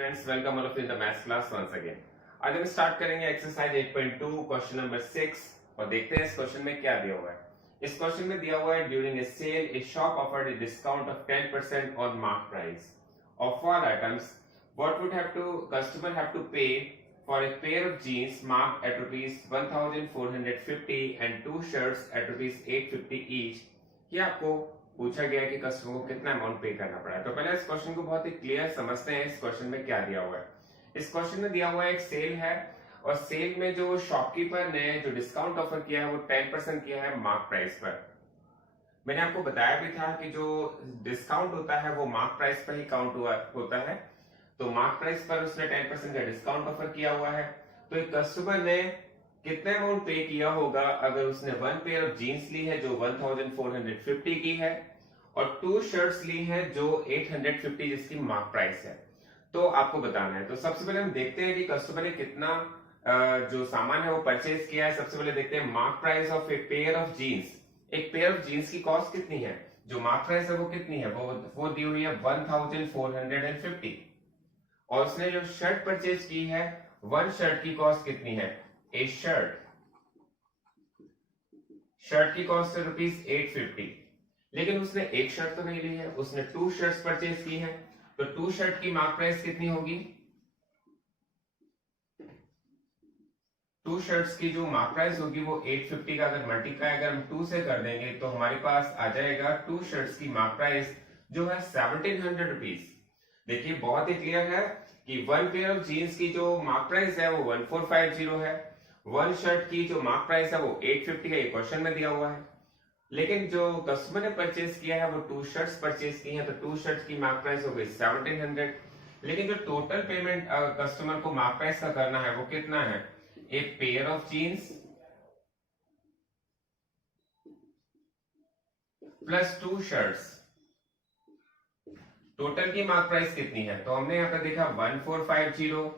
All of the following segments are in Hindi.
Students, welcome all of in the maths class once again. आज हम स्टार्ट करेंगे एक्सरसाइज 8.2 क्वेश्चन नंबर 6 और देखते हैं इस क्वेश्चन में क्या दिया हुआ है। इस क्वेश्चन में दिया हुआ है during a sale a shop offered a discount of 10% on mark price of all items. What would have to customer have to pay for a pair of jeans marked at ₹1450 and two shirts at ₹850 each. ये आपको पूछा गया है कि कस्टमर को कितना अमाउंट पे करना पड़ा है। तो पहले इस क्वेश्चन को बहुत ही क्लियर समझते हैं। इस क्वेश्चन में क्या दिया हुआ है। इस क्वेश्चन में दिया हुआ है एक सेल है और सेल में जो शॉपकीपर ने जो डिस्काउंट ऑफर किया है वो 10% किया है मार्क प्राइस पर। मैंने आपको बताया भी था कि जो डिस्काउंट होता है वो मार्क प्राइस पर ही काउंट होता है। तो मार्क प्राइस पर उसने 10% का डिस्काउंट ऑफर किया हुआ है। तो एक कस्टमर ने कितना अमाउंट पे किया होगा अगर उसने वन पेयर ऑफ जीन्स ली है जो 1450 की है और टू शर्ट्स ली हैं जो 850 जिसकी मार्क प्राइस है। तो आपको बताना है। तो सबसे पहले हम देखते हैं कि कस्टमर ने कितना जो सामान है वो परचेज किया है। सबसे पहले देखते हैं mark price of a pair of jeans. एक पेयर ऑफ जीन्स की कॉस्ट कितनी है, जो मार्क प्राइस है वो कितनी है, वो दी हुई है 1450 और उसने जो शर्ट परचेज की है वन शर्ट की कॉस्ट कितनी है, ए शर्ट की कॉस्ट है ₹850। लेकिन उसने एक शर्ट तो नहीं ली है, उसने टू शर्ट्स परचेज की है। तो टू शर्ट की मार्क प्राइस कितनी होगी, टू शर्ट्स की जो मार्क प्राइस होगी वो 850 का अगर मल्टीप्लाई अगर हम 2 से कर देंगे तो हमारे पास आ जाएगा टू शर्ट्स की मार्क प्राइस जो है ₹1700। देखिए बहुत ही क्लियर है कि वन पेयर ऑफ जीन्स की जो मार्क प्राइस है वो 1450 है, वन शर्ट की जो मार्क प्राइस है वो 850 है। ये क्वेश्चन में दिया हुआ है। लेकिन जो कस्टमर ने परचेज किया है वो टू शर्ट्स परचेज की है तो टू शर्ट्स की मार्क प्राइस हो गई 1700। लेकिन जो टोटल पेमेंट कस्टमर को मार्क प्राइस का करना है वो कितना है, a pair of jeans plus two shirts. Total की मार्क प्राइस कितनी है, तो हमने यहाँ पे देखा 1450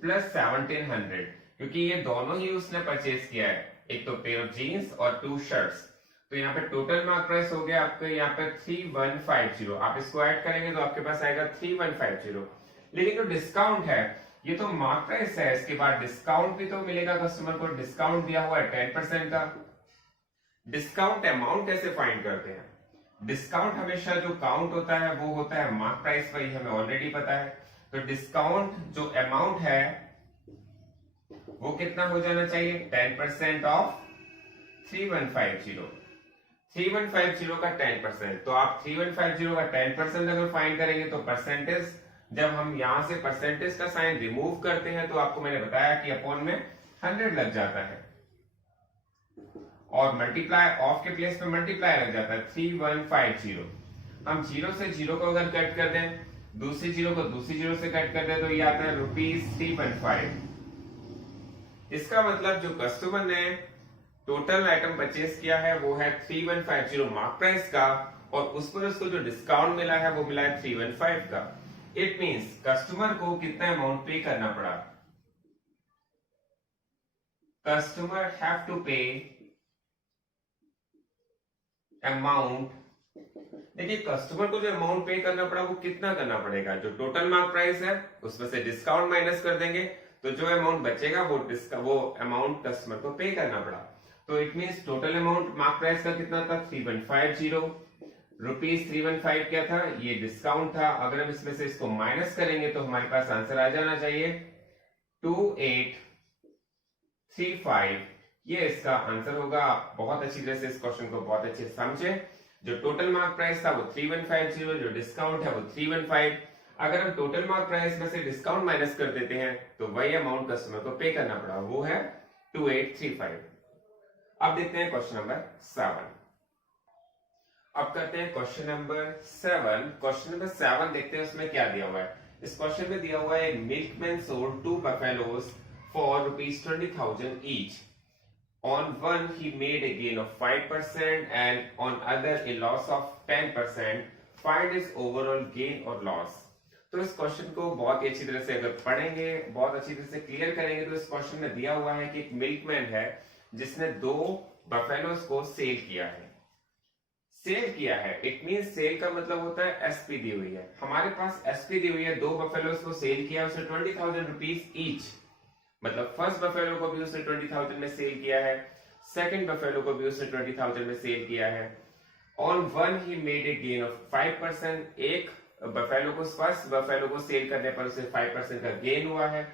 प्लस 1700, क्योंकि ये दोनों ही उसने परचेज किया है, एक तो पेयर ऑफ जीन्स और टू शर्ट्स। तो यहाँ पे टोटल मार्क प्राइस हो गया आपके यहाँ पे 3150। आप इसको ऐड करेंगे तो आपके पास आएगा 3150। लेकिन जो डिस्काउंट है ये तो मार्क प्राइस है, इसके बाद डिस्काउंट भी तो मिलेगा कस्टमर को। डिस्काउंट दिया हुआ है 10% का। डिस्काउंट अमाउंट कैसे फाइंड करते हैं, डिस्काउंट हमेशा जो काउंट होता है वो होता है मार्क प्राइस पर, हमें ऑलरेडी पता है। तो डिस्काउंट जो अमाउंट है वो कितना हो जाना चाहिए, 10% ऑफ 3150। 3150 का 10%। तो आप 3150 का 10% अगर फाइंड करेंगे तो परसेंटेज, जब हम यहां से परसेंटेज का साइन रिमूव करते हैं तो आपको मैंने बताया कि अपॉन में 100 लग जाता है और मल्टीप्लाई ऑफ के प्लेस पे मल्टीप्लाई लग जाता है 3150। हम जीरो से जीरो को अगर कट कर दें, दूसरी जीरो को दूसरी जीरो से कट कर दें तो ये आता है ₹315। इसका मतलब जो कस्टमर ने टोटल आइटम परचेज किया है वो है 3150 मार्क प्राइस का और उस पर उसको जो डिस्काउंट मिला है वो मिला है 315 का। इट मींस कस्टमर को कितना अमाउंट पे करना पड़ा, कस्टमर हैव टू पे अमाउंट। देखिए कस्टमर को जो अमाउंट पे करना पड़ा वो कितना करना पड़ेगा, जो टोटल मार्क प्राइस है उसमें से डिस्काउंट माइनस कर देंगे तो जो अमाउंट बचेगा वो अमाउंट कस्टमर को पे करना पड़ा। तो it means total amount mark price का कितना था, 3150 रुपीज। 315 क्या था, ये डिस्काउंट था। अगर हम इसमें से इसको माइनस करेंगे तो हमारे पास आंसर आ जाना चाहिए 2835। ये इसका आंसर होगा। आप बहुत अच्छी तरह से इस क्वेश्चन को बहुत अच्छे से समझे। जो टोटल मार्क प्राइस था वो 3150, जो डिस्काउंट है वो 315। अगर हम टोटल मार्क प्राइस में से डिस्काउंट माइनस कर देते हैं तो वही अमाउंट कस्टमर को पे करना पड़ा, वो है 2835। अब देखते हैं क्वेश्चन नंबर 7। अब करते हैं क्वेश्चन नंबर 7। क्वेश्चन नंबर 7 देखते हैं उसमें क्या दिया हुआ है। इस क्वेश्चन में दिया हुआ है milkman sold 2 buffaloes for ₹20,000 each. On one he made a gain of 5% and on other a loss of 10%. Find his overall gain or loss. तो इस क्वेश्चन को बहुत ही अच्छी तरह से अगर पढ़ेंगे, बहुत अच्छी तरह से क्लियर करेंगे तो इस क्वेश्चन में दिया हुआ है कि एक मिल्कमैन है जिसने 2 बफेलोस को सेल किया है। सेल किया है, इट मीन सेल का मतलब होता है एसपी दी हुई है। हमारे पास एसपी दी हुई है, 2 बफेलोज को सेल किया, उसे 20,000 रुपीज ईच, मतलब फर्स्ट बफेलो को भी उसने 20,000 में सेल किया है, सेकंड बफेलो को भी उसने 20,000 में सेल किया है। On one he made a gain of 5%, एक बफेलो को, फर्स्ट बफेलो को सेल करने पर उसे 5% का गेन हुआ है।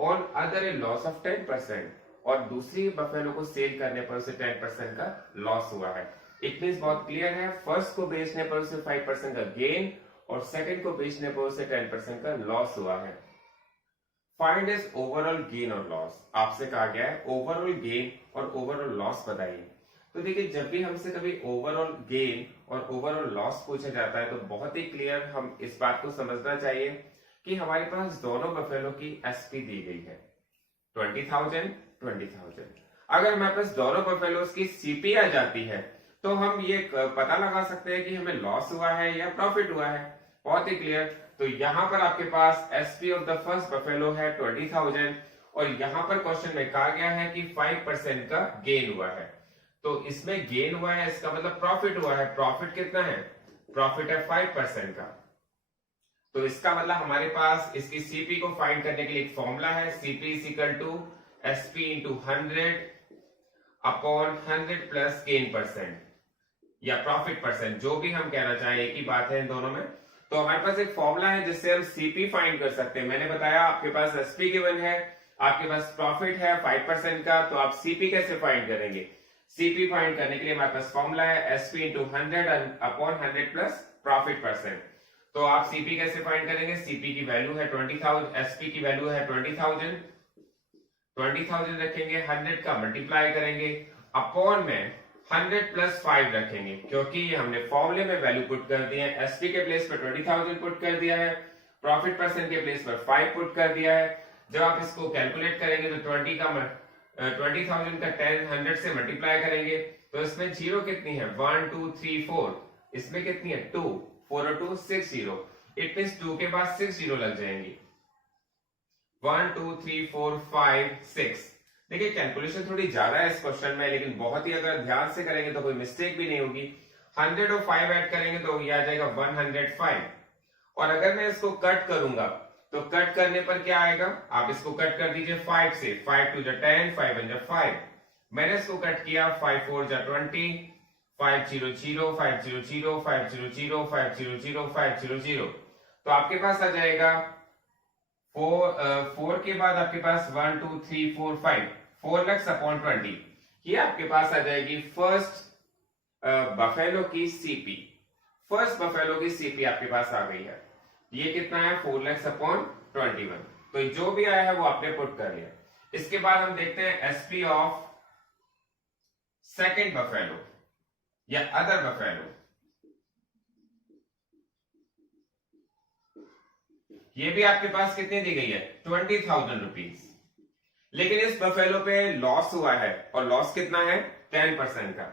On other A loss of 10%, और दूसरी बफेलो को सेल करने पर उसे 10% का लॉस हुआ है। इट मींस बहुत क्लियर है, फर्स्ट को बेचने पर उसे 5% का गेन और सेकंड को बेचने पर उसे 10% का लॉस हुआ है। फाइंड इज ओवरऑल गेन और लॉस, आपसे कहा गया है ओवरऑल गेन और ओवरऑल लॉस बताइए। तो देखिए, जब भी हमसे कभी ओवरऑल गेन और ओवरऑल लॉस पूछा जाता है तो बहुत ही क्लियर हम इस बात को समझना चाहिए कि हमारे पास दोनों बफेलो की एसपी दी गई है 20,000। अगर हमारे पास दोनों बफेलोज की सीपी आ जाती है तो हम ये पता लगा सकते हैं कि हमें लॉस हुआ है या प्रॉफिट हुआ है। बहुत ही क्लियर। तो यहां पर आपके पास SP of the first buffalo है 20,000 और यहां पर क्वेश्चन में कहा गया है कि 5% का गेन हुआ है। तो इसमें गेन हुआ है, इसका मतलब प्रॉफिट हुआ है। प्रॉफिट कितना है? प्रॉफिट है 5% का। तो इसका मतलब हमारे पास इसकी सीपी को फाइंड करने के लिए एक फॉर्मूला है, CP is equal to SP into 100 upon 100 plus gain percent या प्रॉफिट परसेंट, जो भी हम कहना चाहें, एक ही बात है इन दोनों में। तो हमारे पास एक फॉर्मूला है जिससे हम सीपी फाइंड कर सकते हैं। मैंने बताया आपके पास एसपी गिवन है, आपके पास प्रॉफिट है 5% का, तो आप सीपी कैसे फाइंड करेंगे? सीपी फाइंड करने के लिए हमारे पास फॉर्मूला है SP into 100 upon 100 plus profit percent. तो आप सीपी कैसे फाइंड करेंगे? सीपी की वैल्यू है 20,000, एसपी की वैल्यू है 20,000 रखेंगे, 100 का मल्टीप्लाई करेंगे, अपॉन में 100 प्लस 5 रखेंगे, क्योंकि हमने फॉर्मूले में वैल्यू पुट कर दी है। एसपी के प्लेस पर 20,000 पुट कर दिया है, प्रॉफिट परसेंट के प्लेस पर 5 पुट कर दिया है। जब आप इसको कैलकुलेट करेंगे तो 20,000 का 100 से मल्टीप्लाई करेंगे तो इसमें जीरो कितनी है? 1 2 3 4, इसमें कितनी है? 2, 4 और 2 6 जीरो। इट मींस 2 के बाद 6 जीरो लग जाएंगी। 1 2 3 4 5 6। देखिए, कैलकुलेशन थोड़ी ज्यादा है इस क्वेश्चन में, लेकिन बहुत ही अगर ध्यान से करेंगे तो कोई मिस्टेक भी नहीं होगी। 100 और 5 ऐड करेंगे तो ये आ जाएगा 105। और अगर मैं इसको कट करूंगा तो कट करने पर क्या आएगा? आप इसको कट कर दीजिए 5 से, 5 2 10, 5 1 5। मैंने इसको कट किया, 5 4 20, 5 0 0, 5 0 0, 5 0 0, 5 0 0, 5 0 0। तो आपके पास आ जाएगा 4 के बाद आपके पास 1 2 3 4 5, 4 lakhs अपॉन 20। ये आपके पास आ जाएगी फर्स्ट बफेलो की सीपी। फर्स्ट बफेलो की सीपी आपके पास आ गई है। ये कितना है? 4 lakhs अपॉन 21। तो जो भी आया है वो आपने पुट कर लिया। इसके बाद हम देखते हैं एसपी ऑफ सेकंड बफेलो या अदर बफेलो। ये भी आपके पास कितनी दी गई है? 20,000 रुपीज। लेकिन इस बफेलो पे लॉस हुआ है, और लॉस कितना है? 10% का।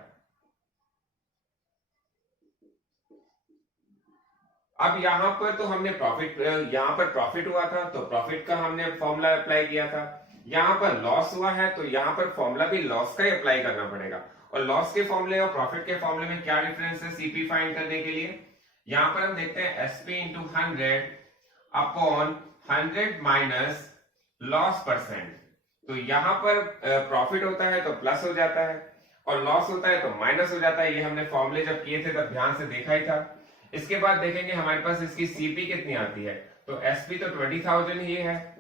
अब यहां पर तो हमने प्रॉफिट, यहां पर प्रॉफिट हुआ था तो प्रॉफिट का हमने फॉर्मूला अप्लाई किया था। यहां पर लॉस हुआ है तो यहां पर फॉर्मूला भी लॉस का ही अप्लाई करना पड़ेगा। और लॉस के फॉर्मूले और प्रॉफिट के फॉर्मूले में क्या डिफरेंस है सीपी फाइंड करने के लिए? यहां पर हम देखते हैं SP into 100 upon 100 minus loss percent. तो यहां पर प्रॉफिट होता है तो प्लस हो जाता है और लॉस होता है तो माइनस हो जाता है। ये हमने फॉर्मूले जब किए थे तब ध्यान से देखा ही था। इसके बाद देखेंगे हमारे पास इसकी सीपी कितनी आती है। तो एसपी तो 20,000 ही है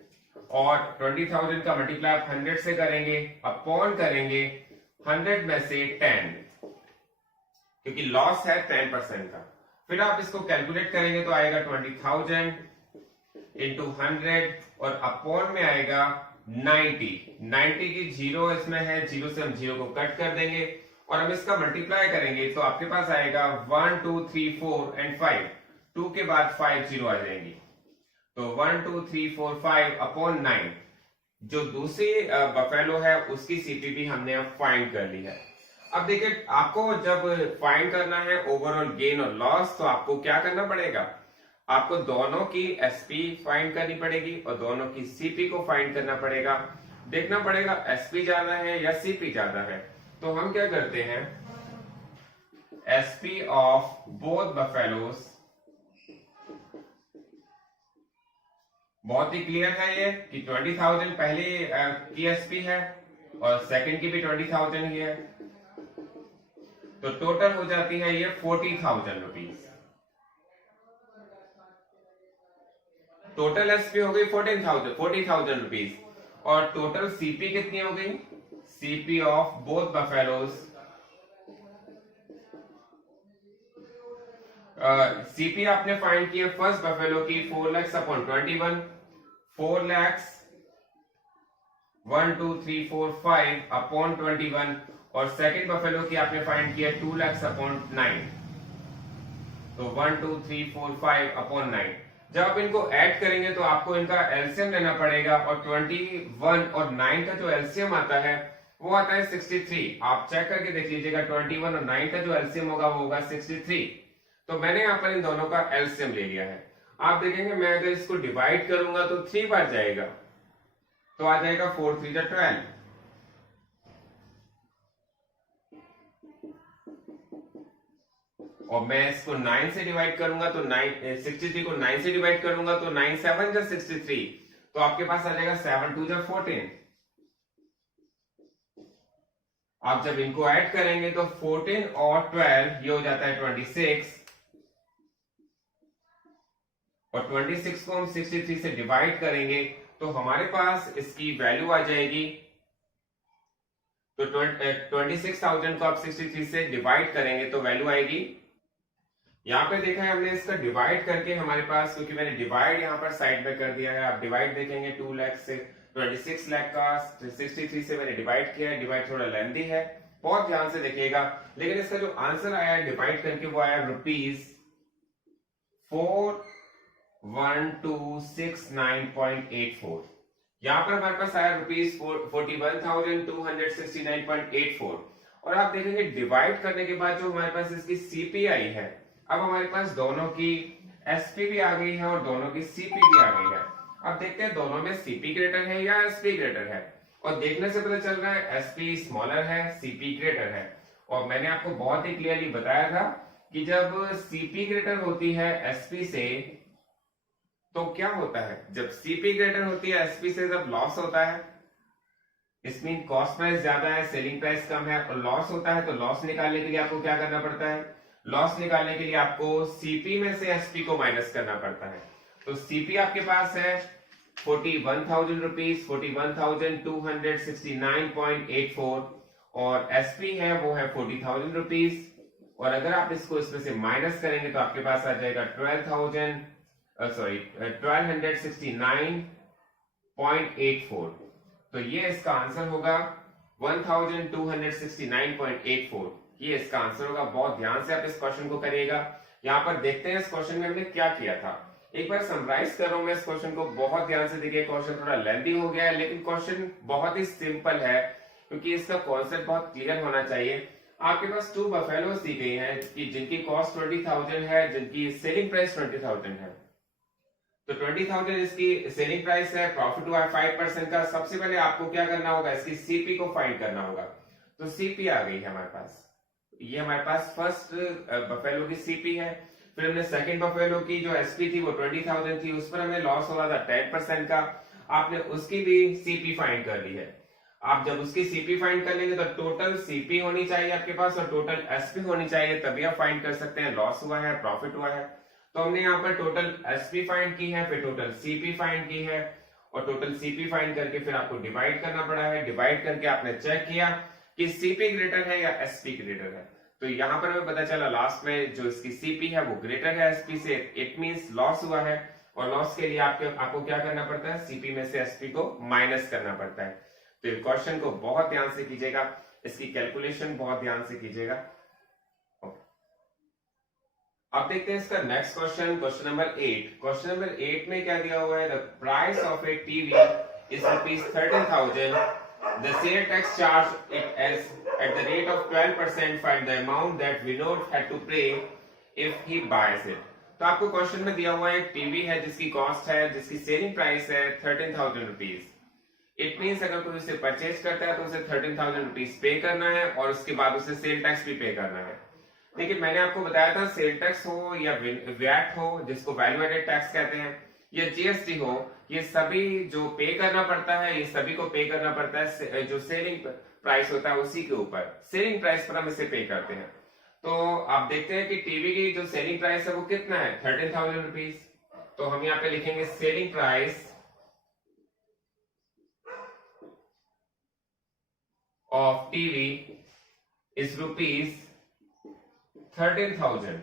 और 20,000 का मल्टीप्लाई आप 100 से करेंगे, अपॉन करेंगे 100 में से 10, क्योंकि लॉस है 10% का। फिर आप इसको कैलकुलेट करेंगे तो आएगा 20,000 इंटू 100 और अपॉन में आएगा 90 की जीरो इसमें है, जीरो से हम जीरो को कट कर देंगे और हम इसका मल्टीप्लाई करेंगे तो आपके पास आएगा 1 2 3 4 एंड 5, 2 के बाद 5 जीरो आ जाएंगी। तो 1 2 3 4 5 अपॉन 9। जो दूसरी बफेलो है उसकी सीपी भी हमने अब फाइंड कर ली है। अब देखिए, आपको जब फाइंड करना है ओवरऑल गेन और लॉस तो आपको क्या करना पड़ेगा? आपको दोनों की एसपी फाइंड करनी पड़ेगी और दोनों की सीपी को फाइंड करना पड़ेगा। देखना पड़ेगा एसपी ज्यादा है या सीपी ज्यादा है। तो हम क्या करते हैं, एसपी ऑफ बोथ बफेलोज, बहुत ही क्लियर है ये कि 20,000 पहले की एसपी है और सेकंड की भी 20,000 ही है, तो टोटल हो जाती है ये 40,000 रुपीज। टोटल एसपी हो गई 40,000 रुपीज और टोटल सीपी कितनी हो गई, CP of both buffaloes, CP आपने फाइंड किया फर्स्ट बफेलो की 4 lakhs अपॉन 21, 4 lakhs 1 2 3 4 5 अपॉन 21 और सेकंड बफेलो की आपने फाइंड किया 2 lakhs अपॉन 9, तो 1 2 3 4 5 अपॉन 9। जब आप इनको ऐड करेंगे तो आपको इनका एलसीएम लेना पड़ेगा और 21 और 9 का जो एलसीएम आता है वो आता है 63। आप चेक करके देख लीजिएगा 21 और 9 का जो एलसीएम होगा वो होगा 63। तो मैंने यहाँ पर इन दोनों का एलसीएम ले लिया है। आप देखेंगे मैं अगर इसको डिवाइड करूंगा तो 3 बार जाएगा, तो आ जाएगा 4 3 12। और मैं इसको 9 से डिवाइड करूंगा तो 63 को 9 से डिवाइड करूंगा तो 9 7 जा 63, तो आपके पास आ जाएगा 7 2 जा 14। आप जब इनको ऐड करेंगे तो 14 और 12 ये हो जाता है 26 और 26 को हम 63 से डिवाइड करेंगे तो हमारे पास इसकी वैल्यू आ जाएगी, तो 26,000 को आप 63 से डिवाइड करेंगे तो वैल्यू आएगी, यहाँ पे देखा है हमने इसका डिवाइड करके हमारे पास, क्योंकि मैंने डिवाइड यहाँ पर साइड में कर दिया है, आप डिवाइड देखेंगे 2 लाख से 26 लाख का 63 से मैंने डिवाइड किया है। डिवाइड थोड़ा लेंथी है, बहुत ध्यान से देखिएगा, लेकिन इसका जो आंसर आया है डिवाइड करके वो आया ₹41,269.84। यहाँ पर हमारे पास आया ₹41,269.84 और आप देखेंगे डिवाइड करने के बाद जो हमारे पास इसकी सीपीआई है, अब हमारे पास दोनों की एसपी भी आ गई है और दोनों की सीपी भी आ गई है। अब देखते हैं दोनों में सीपी ग्रेटर है या एसपी ग्रेटर है, और देखने से पता चल रहा है एसपी स्मॉलर है, सीपी ग्रेटर है। और मैंने आपको बहुत ही क्लियरली बताया था कि जब सीपी ग्रेटर होती है एसपी से तो क्या होता है, जब सीपी ग्रेटर होती है एसपी से जब लॉस होता है, इसमें कॉस्ट प्राइस ज्यादा है, सेलिंग प्राइस कम है और लॉस होता है, तो लॉस निकालने के लिए आपको क्या करना पड़ता है, लॉस निकालने के लिए आपको सीपी में से एसपी को माइनस करना पड़ता है। तो सीपी आपके पास है 41,000 रुपीज, 41,269.84 और एसपी है वो है 40,000 रुपीज। और अगर आप इसको इसमें से माइनस करेंगे तो आपके पास आ जाएगा 1269.84। तो ये इसका आंसर होगा 1269.84, ये इसका आंसर होगा। बहुत ध्यान से आप इस क्वेश्चन को करिएगा। यहाँ पर देखते हैं इस क्वेश्चन में हमने क्या किया था। एक बार समराइज कर रहा हूं मैं इस क्वेश्चन को, बहुत ध्यान से देखिए। क्वेश्चन थोड़ा लेंथी हो गया है लेकिन क्वेश्चन बहुत ही सिंपल है, क्योंकि इसका कॉन्सेप्ट बहुत क्लियर होना चाहिए। आपके पास 2 बफेलोज दी गई हैं कि जिनकी कॉस्ट 20,000 है, जिनकी सेलिंग प्राइस 20,000 है। तो 20,000 इसकी सेलिंग प्राइस है, प्रॉफिट हुआ है 5% का। सबसे पहले आपको क्या करना होगा, इसकी सीपी को फाइंड करना होगा। तो सीपी आ गई है हमारे पास, ये हमारे पास फर्स्ट बफेलो की सीपी है। फिर हमने सेकंड बफेलो की जो एसपी थी वो 20,000 थी, उस पर हमें लॉस हो रहा था 10% का, आपने उसकी भी सीपी फाइंड कर ली है। आप जब उसकी सीपी फाइंड कर लेंगे तो टोटल सीपी होनी चाहिए आपके पास और टोटल एसपी होनी चाहिए, तभी आप फाइंड कर सकते हैं लॉस हुआ है प्रॉफिट हुआ है। तो हमने यहाँ पर टोटल एसपी फाइंड की है, फिर टोटल सीपी फाइंड की है और टोटल सीपी फाइंड करके फिर आपको डिवाइड करना पड़ा है। डिवाइड करके आपने चेक किया कि सीपी ग्रेटर है या एसपी ग्रेटर है। तो यहाँ पर हमें पता चला लास्ट में जो इसकी सीपी है वो ग्रेटर है एसपी से, इट मींस लॉस हुआ है। और लॉस के लिए आपको क्या करना पड़ता है, सीपी में से एसपी को माइनस करना पड़ता है। तो क्वेश्चन को बहुत ध्यान से कीजिएगा, इसकी कैलकुलेशन बहुत ध्यान से कीजिएगा। अब देखते हैं इसका next question, question number 8। Question number 8 में क्या दिया हुआ है, the price of a TV is ₹13,000, the sale tax charge it as at the rate of 12%, find the amount that Vinod had to pay if he buys it। तो आपको क्वेश्चन में दिया हुआ है एक टीवी है जिसकी कॉस्ट है, जिसकी सेलिंग प्राइस है 13,000 रुपीज। इट मीन्स अगर कोई उसे परचेज करता है तो उसे 13,000 रुपीज पे करना है और उसके बाद उसे सेल टैक्स भी पे करना है। देखिए मैंने आपको बताया था सेल टैक्स हो या वैट हो जिसको वैल्यू एडेड टैक्स कहते हैं या जीएसटी हो, ये सभी जो पे करना पड़ता है ये सभी को पे करना पड़ता है जो सेलिंग प्राइस होता है उसी के ऊपर, सेलिंग प्राइस पर हम इसे पे करते हैं। तो आप देखते हैं कि टीवी की जो सेलिंग प्राइस है वो कितना है 13,000 रुपीज। तो हम यहाँ पे लिखेंगे selling price of TV is ₹13,000।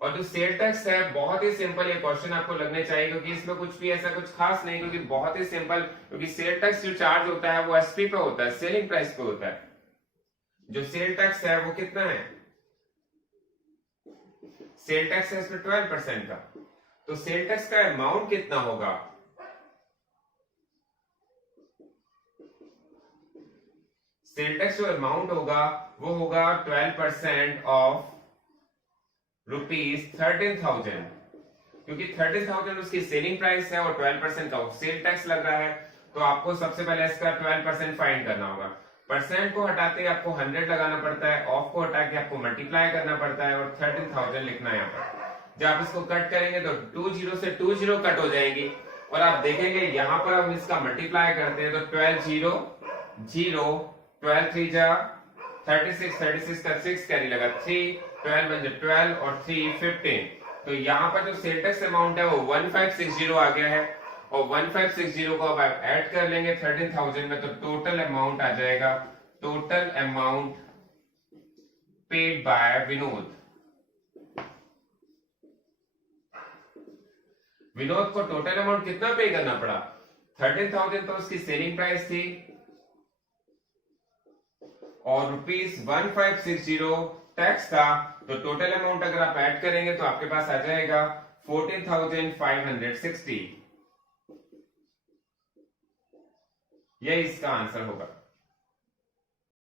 और जो सेल टैक्स है बहुत ही सिंपल, ये क्वेश्चन आपको लगने चाहिए क्योंकि इसमें कुछ भी ऐसा कुछ खास नहीं, क्योंकि बहुत ही सिंपल, क्योंकि सेल टैक्स जो चार्ज होता है वो एसपी पे होता है, सेलिंग प्राइस पे होता है। जो सेल टैक्स है वो कितना है, सेल टैक्स है इसमें 12% का, तो सेल टैक्स का अमाउंट कितना होगा, सेल टैक्स जो अमाउंट होगा वो होगा 12% ऑफ ₹13,000, क्योंकि 13,000 उसकी सेलिंग प्राइस है और 12% का सेल टैक्स लग रहा है। तो आपको सबसे पहले इसका 12% फाइंड करना होगा। परसेंट को हटाते ही आपको 100 लगाना पड़ता है, ऑफ को हटा के आपको मल्टीप्लाई करना पड़ता है और 13,000 लिखना है यहाँ पर। जब आप इसको कट करेंगे तो 20 से 20 कट हो जाएगी और आप देखेंगे यहाँ पर हम इसका मल्टीप्लाई करते हैं तो 12 0 0 12 3 जा 36 36 का 6 कैरी लगा 3 12 बन 12 और 3 15। तो यहाँ पर जो सेल टैक्स अमाउंट है वो 1560 आ गया है और 1560 को अब आप ऐड कर लेंगे 13,000 में तो टोटल अमाउंट आ जाएगा, total amount paid by Vinod. Vinod को टोटल अमाउंट कितना पे करना पड़ा, 13,000 तो उसकी सेलिंग प्राइस थी और ₹1560 टैक्स था, तो टोटल अमाउंट अगर आप ऐड करेंगे तो आपके पास आ जाएगा 14,560। यही इसका आंसर होगा।